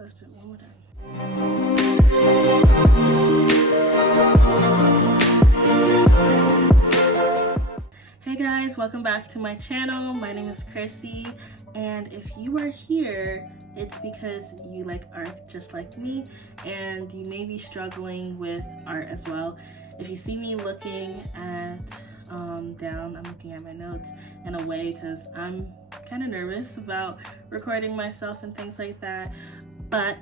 Let's do it one more time. Hey guys, welcome back to my channel. My name is Chrissy, and if you are here, it's because you like art just like me, and you may be struggling with art as well. If you see me looking at down, I'm looking at my notes in a way because I'm kind of nervous about recording myself and things like that, but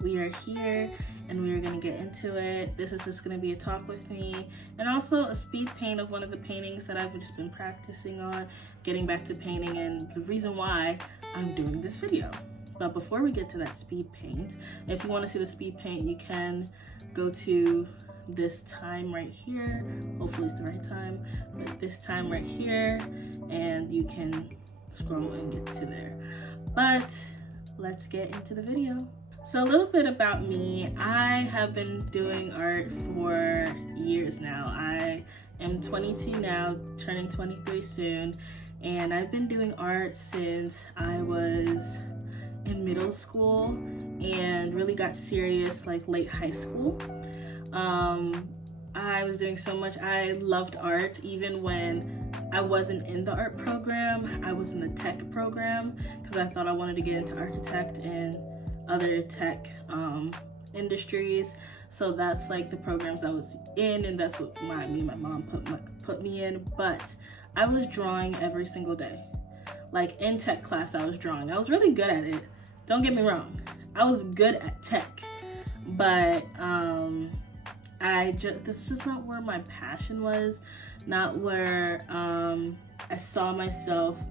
we are here and we are going to get into it. This is just going to be a talk with me and also a speed paint of one of the paintings that I've just been practicing on, getting back to painting, and the reason why I'm doing this video. But before we get to that speed paint, if you want to see the speed paint, you can go to this time right here. Hopefully it's the right time, but this time right here, and you can scroll and get to there. But let's get into the video. So a little bit about me. I have been doing art for years now. I am 22 now, turning 23 soon, and I've been doing art since I was in middle school and really got serious like late high school. I was doing so much. I loved art even when I wasn't in the art program. I was in the tech program because I thought I wanted to get into architect and other tech industries. So that's like the programs I was in, and that's what me and my mom put me in. But I was drawing every single day. Like in tech class, I was drawing. I was really good at it. Don't get me wrong. I was good at tech, but this is just not where my passion was, not where I saw myself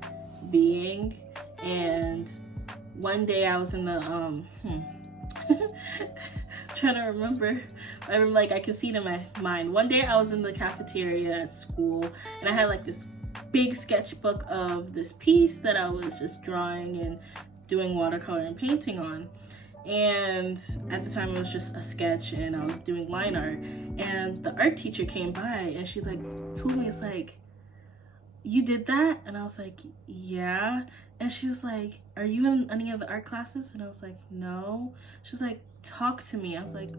being. And one day I was in the trying to remember. Like I can see it in my mind. One day I was in the cafeteria at school, and I had like this big sketchbook of this piece that I was just drawing and doing watercolor and painting on. And at the time it was just a sketch, and I was doing line art, and the art teacher came by and she like pulled me. It's like, "You did that?" And I was like, "Yeah." And she was like, "Are you in any of the art classes?" And I was like, "No." She's like, "Talk to me." I was like,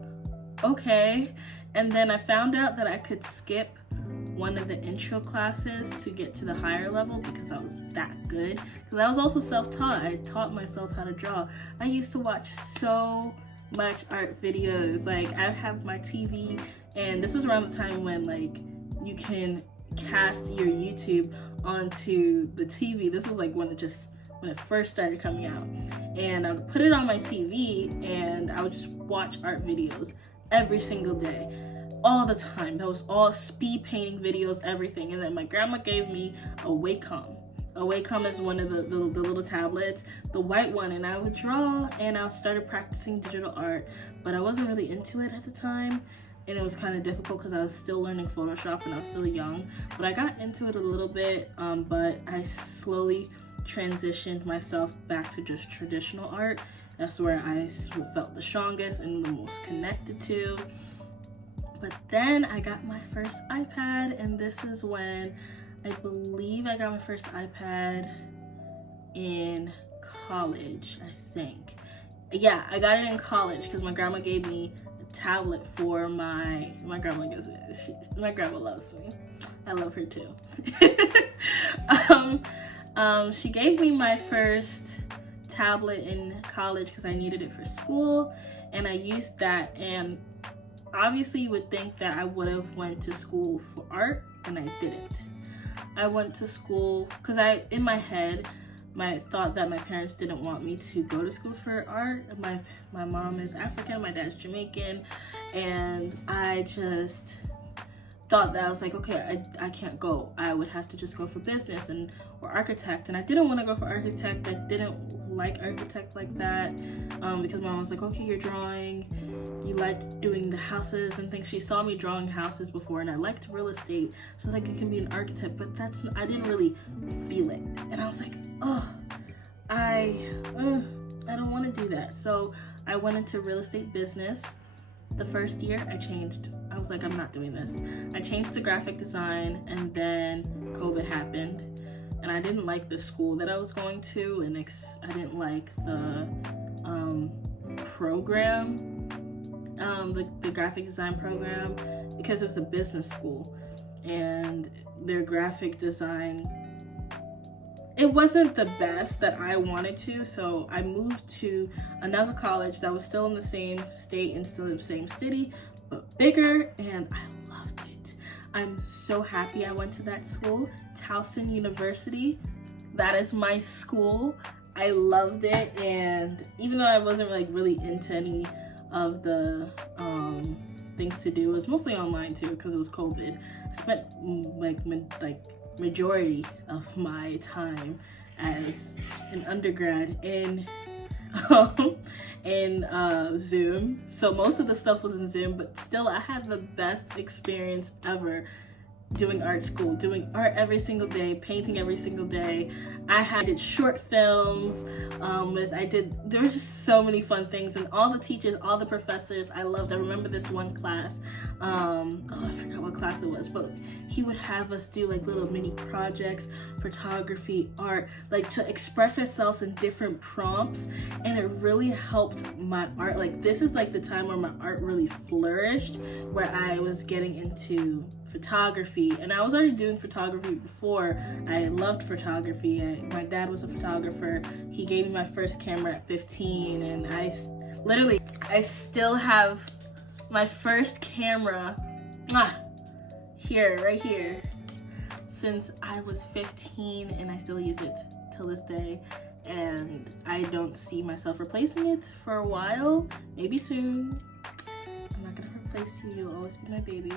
"Okay." And then I found out that I could skip one of the intro classes to get to the higher level because I was that good. Because I was also self-taught. I taught myself how to draw. I used to watch so much art videos. Like I'd have my TV, and this was around the time when like you can cast your YouTube onto the TV. This was like when it first started coming out, and I would put it on my TV and I would just watch art videos every single day, all the time. That was all speed painting videos, everything. And then my grandma gave me a Wacom. A Wacom is one of the little tablets, the white one, and I would draw, and I started practicing digital art, but I wasn't really into it at the time. And it was kind of difficult because I was still learning Photoshop and I was still young. But I got into it a little bit, but I slowly transitioned myself back to just traditional art. That's where I felt the strongest and the most connected to. But then I got my first iPad, and this is when I believe I got my first iPad in college, I think. Yeah, I got it in college because my grandma gave me tablet for my grandma loves me. I love her too. She gave me my first tablet in college because I needed it for school, and I used that. And obviously you would think that I would have went to school for art, and I didn't. I went to school because in my head, I thought that my parents didn't want me to go to school for art. My mom is African, my dad's Jamaican, and I just thought that I was like, okay, I can't go. I would have to just go for business or architect, and I didn't want to go for architect. I didn't like architect like that because my mom was like, okay, you're drawing, you like doing the houses and things. She saw me drawing houses before, and I liked real estate, so like, you can be an architect, but I didn't really feel it, and I was like, I don't want to do that. So I went into real estate business. The first year I was like, I'm not doing this. I changed to graphic design, and then COVID happened, and I didn't like the school that I was going to, and I didn't like the program, the graphic design program, because it was a business school, and their graphic design, it wasn't the best that I wanted to, so I moved to another college that was still in the same state and still in the same city, but bigger, and I loved it. I'm so happy I went to that school, Towson University. That is my school. I loved it, and even though I wasn't like really into any of the things to do, it was mostly online too because it was COVID. I spent like majority of my time as an undergrad in Zoom. So most of the stuff was in Zoom, but still I had the best experience ever doing art school, doing art every single day, painting every single day. I did short films, there were just so many fun things, and all the teachers, all the professors, I loved. I remember this one class, I forgot what class it was, but he would have us do like little mini projects, photography, art, like to express ourselves in different prompts, and it really helped my art. Like this is like the time where my art really flourished, where I was getting into photography, and I was already doing photography before. I loved photography. My dad was a photographer. He gave me my first camera at 15, and I still have my first camera right here since I was 15, and I still use it till this day, and I don't see myself replacing it for a while. Maybe soon. I'm not gonna replace you. You'll always be my baby.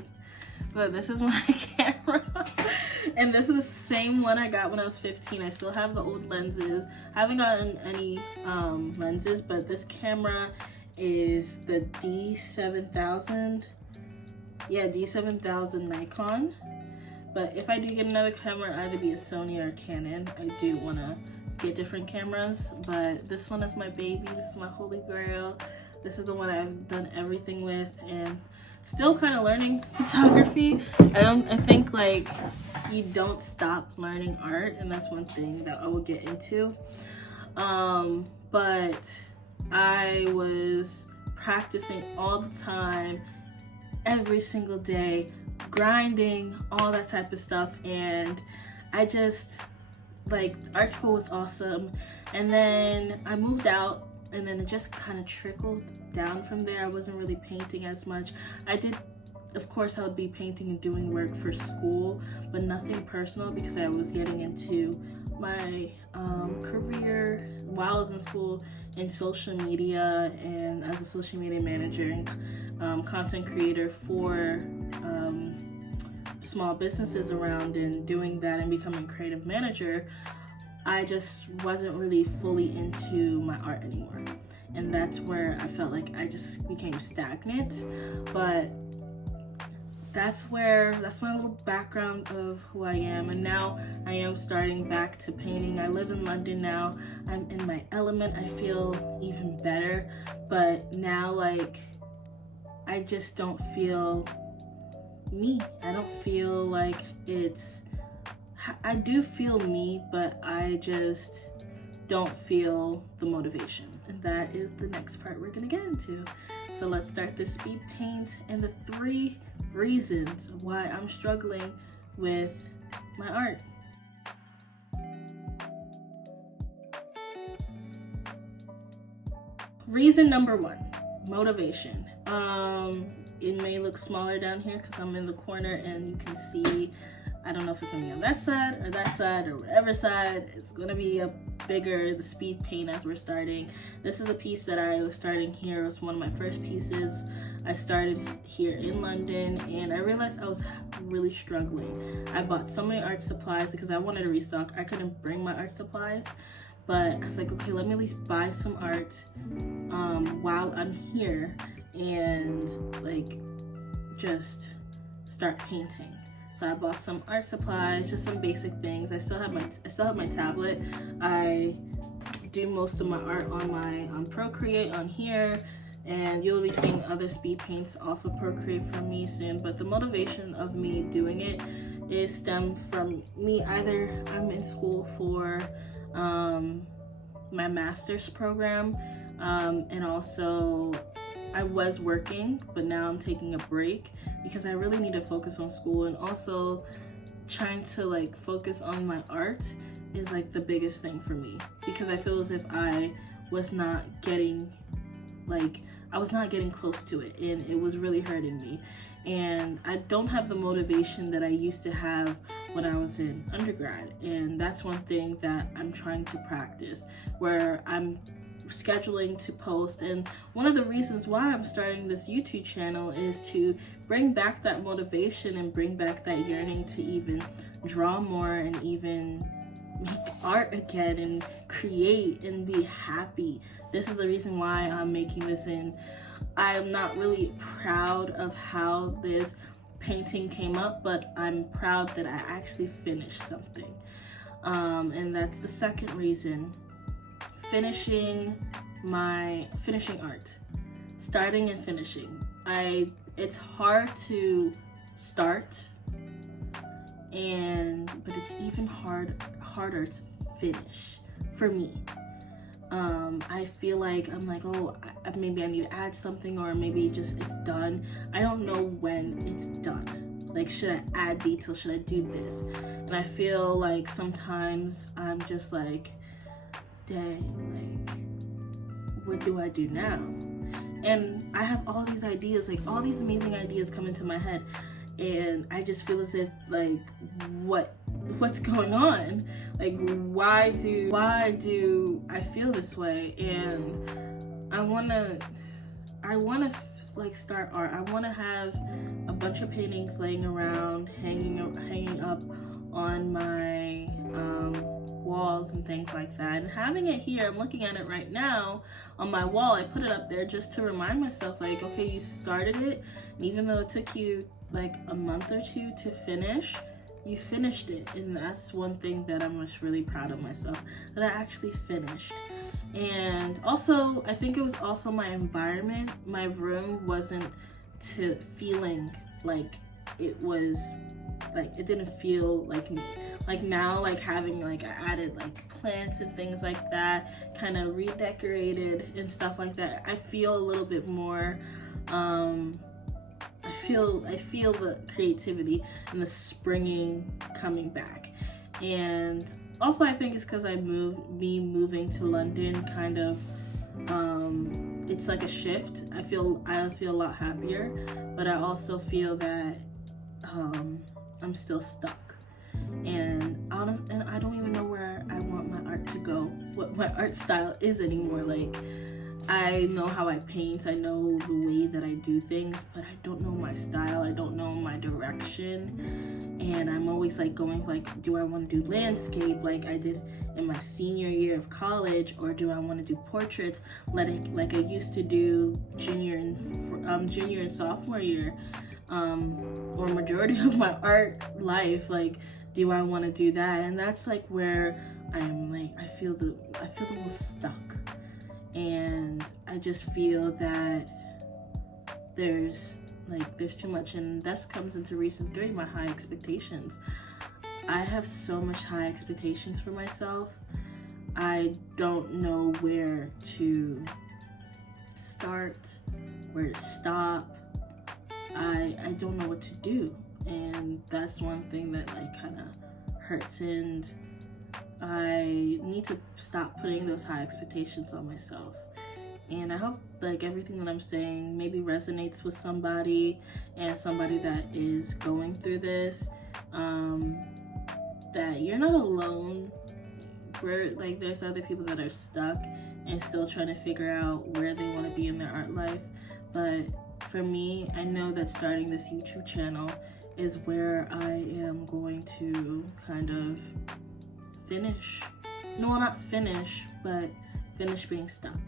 But this is my camera, and this is the same one I got when I was 15. I still have the old lenses. I haven't gotten any lenses, but this camera is the D7000. Yeah, D7000 Nikon. But if I do get another camera, either be a Sony or a Canon. I do want to get different cameras, but this one is my baby. This is my holy grail. This is the one I've done everything with, and still kind of learning photography. I think like you don't stop learning art, and that's one thing that I will get into. But I was practicing all the time, every single day, grinding, all that type of stuff, and I just like art school was awesome. And then I moved out, and then it just kind of trickled down from there. I wasn't really painting as much. Of course I would be painting and doing work for school, but nothing personal, because I was getting into my career while I was in school in social media, and as a social media manager and content creator for small businesses around, and doing that and becoming creative manager. I just wasn't really fully into my art anymore, and that's where I felt like I just became stagnant. But that's my little background of who I am, and now I am starting back to painting. I live in London now. I'm in my element. I feel even better, but now like I just don't feel me. I don't feel like I do feel me, but I just don't feel the motivation. And that is the next part we're gonna get into. So let's start this speed paint and the 3 reasons why I'm struggling with my art. Reason number 1, motivation. It may look smaller down here because I'm in the corner, and you can see, I don't know if it's gonna be on that side or whatever side. It's gonna be up bigger, the speed paint, as we're starting. This is a piece that I was starting here. It was one of my first pieces. I started here in London, and I realized I was really struggling. I bought so many art supplies because I wanted to restock. I couldn't bring my art supplies, but I was like, okay, let me at least buy some art while I'm here, and like just start painting. So I bought some art supplies, just some basic things. I still have my tablet. I do most of my art on Procreate on here, and you'll be seeing other speed paints off of Procreate from me soon. But the motivation of me doing it is stemmed from me. Either I'm in school for my master's program, And also I was working, but now I'm taking a break because I really need to focus on school, and also trying to like focus on my art is like the biggest thing for me, because I feel as if I was not getting close to it, and it was really hurting me. And I don't have the motivation that I used to have when I was in undergrad, and that's one thing that I'm trying to practice, where I'm scheduling to post. And one of the reasons why I'm starting this YouTube channel is to bring back that motivation and bring back that yearning to even draw more and even make art again and create and be happy. This is the reason why I'm making this, and I'm not really proud of how this painting came up, but I'm proud that I actually finished something. And that's the second reason. Finishing art, starting and finishing. It's hard to start, but it's even harder to finish for me. I feel like I'm like, oh, maybe I need to add something, or maybe just it's done. I don't know when it's done. Like, should I add detail? Should I do this? And I feel like sometimes I'm just like, dang, like, what do I do now? And I have all these ideas, like all these amazing ideas come into my head, and I just feel as if like, what's going on? Like, why do I feel this way? And I wanna like start art. I wanna have a bunch of paintings laying around, hanging up on my walls and things like that, and having it here. I'm looking at it right now on my wall. I put it up there just to remind myself, like, okay, you started it, and even though it took you like a month or two to finish, you finished it. And that's one thing that I'm just really proud of myself, that I actually finished. And also, I think it was also my environment. My room wasn't feeling like it was, like, it didn't feel like me. Like now, like having like, I added like plants and things like that, kind of redecorated and stuff like that, I feel a little bit more, I feel the creativity and the springing coming back. And also I think it's because moving to London kind of, it's like a shift. I feel a lot happier, but I also feel that I'm still stuck. And I don't even know where I want my art to go, what my art style is anymore. Like, I know how I paint, I know the way that I do things, but I don't know my style, I don't know my direction. And I'm always like going like, do I want to do landscape like I did in my senior year of college, or do I want to do portraits like I used to do junior and sophomore year, or majority of my art life? Like, do I want to do that? And that's like where I'm like, I feel the most stuck. And I just feel that there's too much, and that comes into reason 3, my high expectations. I have so much high expectations for myself. I don't know where to start, where to stop. I don't know what to do, and that's one thing that like kind of hurts, and I need to stop putting those high expectations on myself. And I hope like everything that I'm saying maybe resonates with somebody, and somebody that is going through this, that you're not alone. There's other people that are stuck and still trying to figure out where they want to be in their art life. But for me, I know that starting this YouTube channel is where I am going to kind of finish. No, not finish, but finish being stuck.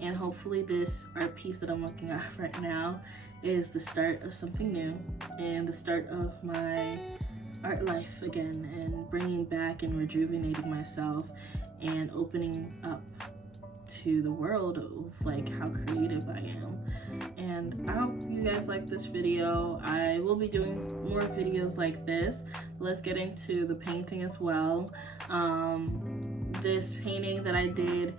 And hopefully this art piece that I'm looking at right now is the start of something new, and the start of my art life again, and bringing back and rejuvenating myself and opening up to the world of like how creative I am. And I hope you guys like this video. I will be doing more videos like this. Let's get into the painting as well. This painting that I did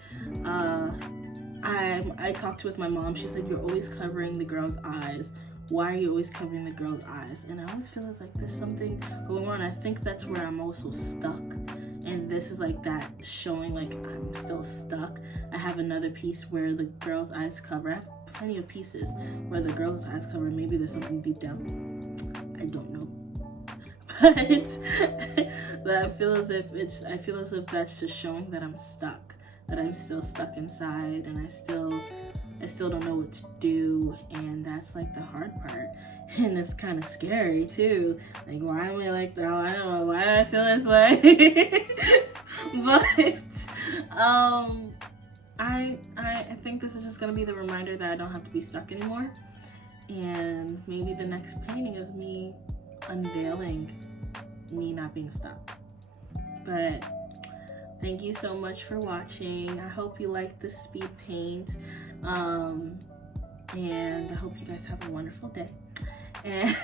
I talked with my mom. She said, you're always covering the girl's eyes. Why are you always covering the girl's eyes? And I always feel it's like there's something going on. I think that's where I'm also stuck. And this is like that, showing like I'm still stuck. I have another piece where the girl's eyes cover. I have plenty of pieces where the girl's eyes cover. Maybe there's something deep down. I don't know. But I feel as if that's just showing that I'm stuck. That I'm still stuck inside, and I still don't know what to do, and that's like the hard part. And it's kind of scary too. Like, why am I like that? I don't know, why do I feel this way? But I think this is just gonna be the reminder that I don't have to be stuck anymore. And maybe the next painting is me unveiling me not being stuck. But thank you so much for watching. I hope you liked the speed paint. And I hope you guys have a wonderful day. And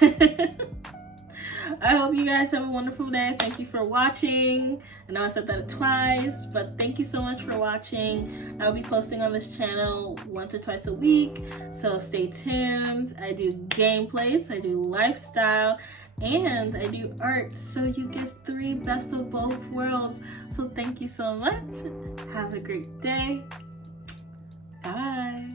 I hope you guys have a wonderful day. Thank you for watching. I know I said that twice, but thank you so much for watching. I'll be posting on this channel once or twice a week, so stay tuned. I do gameplays, I do lifestyle, and I do art, so you get 3 best of both worlds. So thank you so much. Have a great day. Bye.